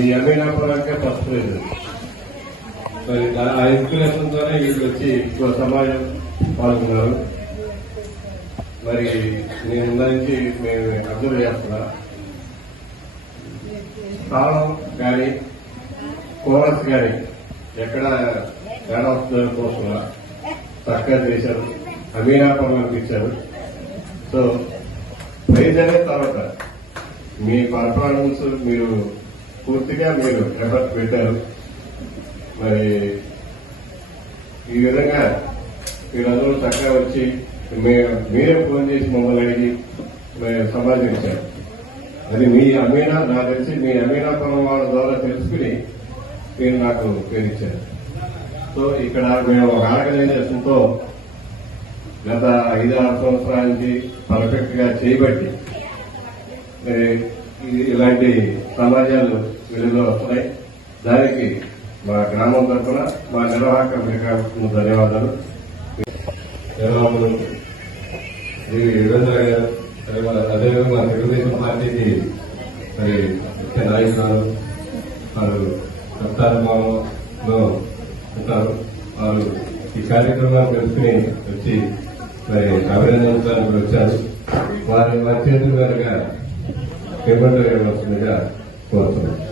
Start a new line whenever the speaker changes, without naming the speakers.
ఈ
మీ అమీనాపురానికే first prize మరి ఆ ఇన్స్పిరేషన్ ద్వారా వీళ్ళు వచ్చి ఎక్కువ సమాజం పాల్గొన్నారు. మరి నేను నుంచి మేము అబ్జర్వ్ చేస్తున్నా. తాళం కానీ కోరస్ కానీ ఎక్కడ తేడా వస్తుందని కోసం చక్కగా చేశారు. అమీనాపురం అనిపించారు సో ప్రైజ్ అనేది తర్వాత. మీ పర్ఫార్మెన్స్ మీరు పూర్తిగా మీరు ఎఫర్ట్ పెట్టారు. మరి ఈ విధంగా మీరందరూ చక్కగా వచ్చి మే- మీరే ఫోన్ చేసి మమ్మల్ని అడిగి మరి సంపాదించారు అది మీ అమీనా నాకు తెలిసి మీ అమీనాపురం వాళ్ళ ద్వారా తెలుసుకుని మీరు నాకు పేరిచ్చారు సో ఇక్కడ మేము ఒక ఆర్గనైజేషన్తో గత ఐదు ఆరు సంవత్సరానికి పర్ఫెక్ట్గా చేయబట్టి ఇది- ఇలాంటి సమాజాలు వెలుగులో వస్తున్నాయి దానికి మా గ్రామం తరఫున మా నిర్వాహక అభిప్రాయం ధన్యవాదాలు.
శ్రీ యుగేంద్ర గారు మరి మన అదేవిధంగా మన తెలుగుదేశం పార్టీకి మరి ముఖ్య నాయకురాలు వారు సప్తారంభంలో ఉంటారు. వారు ఈ కార్యక్రమాన్ని తెలుసుకుని వచ్చి మరి అభినందించడానికి వచ్చారు. వారి వారి చేతుల మీదుగా వస్తుందిగా వస్తుందిగా కోరుతున్నాను